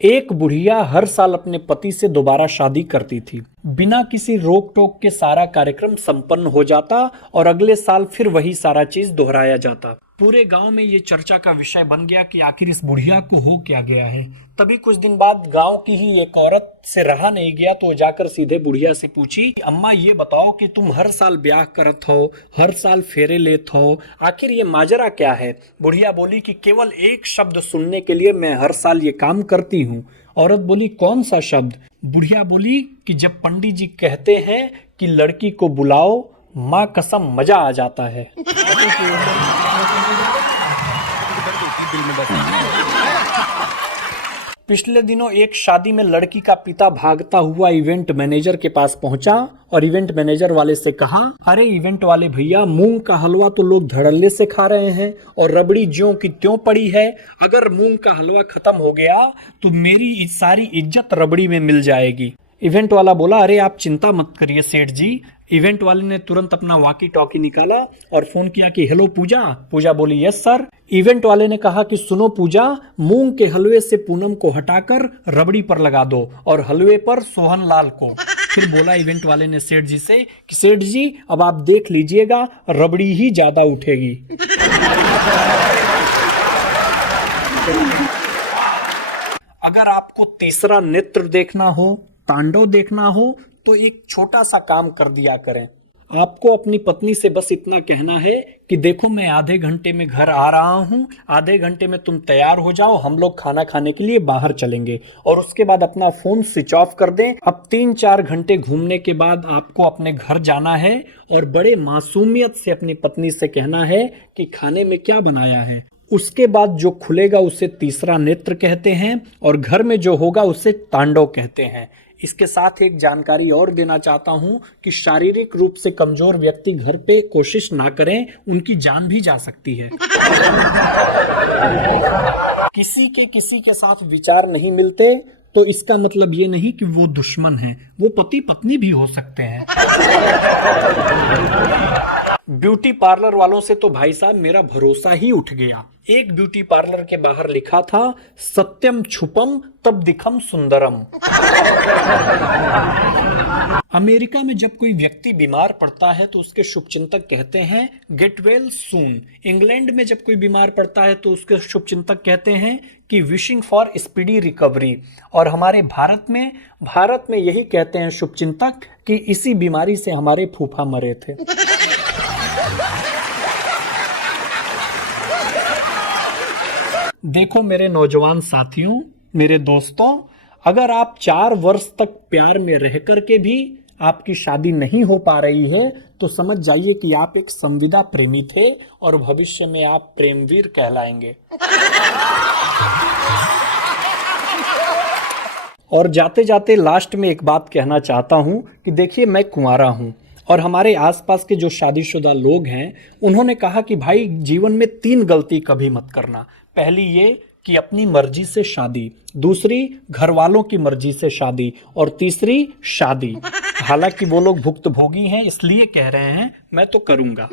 एक बुढ़िया हर साल अपने पति से दोबारा शादी करती थी। बिना किसी रोक टोक के सारा कार्यक्रम संपन्न हो जाता और अगले साल फिर वही सारा चीज दोहराया जाता। पूरे गांव में ये चर्चा का विषय बन गया कि आखिर इस बुढ़िया को हो क्या गया है। तभी कुछ दिन बाद गांव की ही एक औरत से रहा नहीं गया तो जाकर सीधे बुढ़िया से पूछी, अम्मा ये बताओ कि तुम हर साल ब्याह करत हो, हर साल फेरे लेत हो, आखिर ये माजरा क्या है। बुढ़िया बोली कि केवल एक शब्द सुनने के लिए मैं हर साल ये काम करती हूँ। औरत बोली, कौन सा शब्द। बुढ़िया बोली कि जब पंडित जी कहते हैं कि लड़की को बुलाओ, माँ कसम मजा आ जाता है। पिछले दिनों एक शादी में लड़की का पिता भागता हुआ इवेंट मैनेजर के पास पहुंचा और इवेंट मैनेजर वाले से कहा, अरे इवेंट वाले भैया, मूंग का हलवा तो लोग धड़ल्ले से खा रहे हैं और रबड़ी ज्यों की त्यों पड़ी है। अगर मूंग का हलवा खत्म हो गया तो मेरी सारी इज्जत रबड़ी में मिल जाएगी। इवेंट वाला बोला, अरे आप चिंता मत करिए सेठ जी। इवेंट वाले ने तुरंत अपना वॉकी टॉकी निकाला और फोन किया कि हेलो पूजा। पूजा बोली, यस सर। इवेंट वाले ने कहा कि सुनो पूजा, मूंग के हलवे से पूनम को हटाकर रबड़ी पर लगा दो और हलवे पर सोहन लाल को। फिर बोला इवेंट वाले ने सेठ जी से कि सेठ जी अब आप देख लीजिएगा, रबड़ी ही ज्यादा उठेगी। अगर आपको तीसरा नेत्र देखना हो, तांडव देखना हो, तो एक छोटा सा काम कर दिया करें। आपको अपनी पत्नी से बस इतना कहना है कि देखो मैं आधे घंटे में घर आ रहा हूँ, आधे घंटे में तुम तैयार हो जाओ, हम लोग खाना खाने के लिए बाहर चलेंगे। और उसके बाद अपना फोन स्विच ऑफ कर दें। अब 3-4 घंटे घूमने के बाद आपको अपने घर जाना है और बड़े मासूमियत से अपनी पत्नी से कहना है कि खाने में क्या बनाया है। उसके बाद जो खुलेगा उसे तीसरा नेत्र कहते हैं और घर में जो होगा उसे तांडव कहते हैं। इसके साथ एक जानकारी और देना चाहता हूं कि शारीरिक रूप से कमजोर व्यक्ति घर पे कोशिश ना करें, उनकी जान भी जा सकती है। किसी के साथ विचार नहीं मिलते तो इसका मतलब ये नहीं कि वो दुश्मन है, वो पति पत्नी भी हो सकते हैं। ब्यूटी पार्लर वालों से तो भाई साहब मेरा भरोसा ही उठ गया। एक ब्यूटी पार्लर के बाहर लिखा था, सत्यम छुपम तब दिखम सुंदरम। अमेरिका में जब कोई व्यक्ति बीमार पड़ता है तो उसके शुभचिंतक कहते हैं गेट वेल सून। इंग्लैंड में जब कोई बीमार पड़ता है तो उसके शुभचिंतक कहते हैं कि विशिंग फॉर स्पीडी रिकवरी। और हमारे भारत में यही कहते हैं शुभचिंतक कि इसी बीमारी से हमारे फूफा मरे थे। देखो मेरे नौजवान साथियों, मेरे दोस्तों, अगर आप 4 वर्ष तक प्यार में रह करके भी आपकी शादी नहीं हो पा रही है तो समझ जाइए कि आप एक संविदा प्रेमी थे और भविष्य में आप प्रेमवीर कहलाएंगे। और जाते जाते लास्ट में एक बात कहना चाहता हूं कि देखिए मैं कुंवारा हूं और हमारे आसपास के जो शादीशुदा लोग हैं उन्होंने कहा कि भाई जीवन में 3 गलती कभी मत करना। पहली ये कि अपनी मर्जी से शादी, दूसरी घर वालों की मर्जी से शादी और तीसरी शादी। हालांकि वो लोग भुक्तभोगी हैं इसलिए कह रहे हैं, मैं तो करूंगा।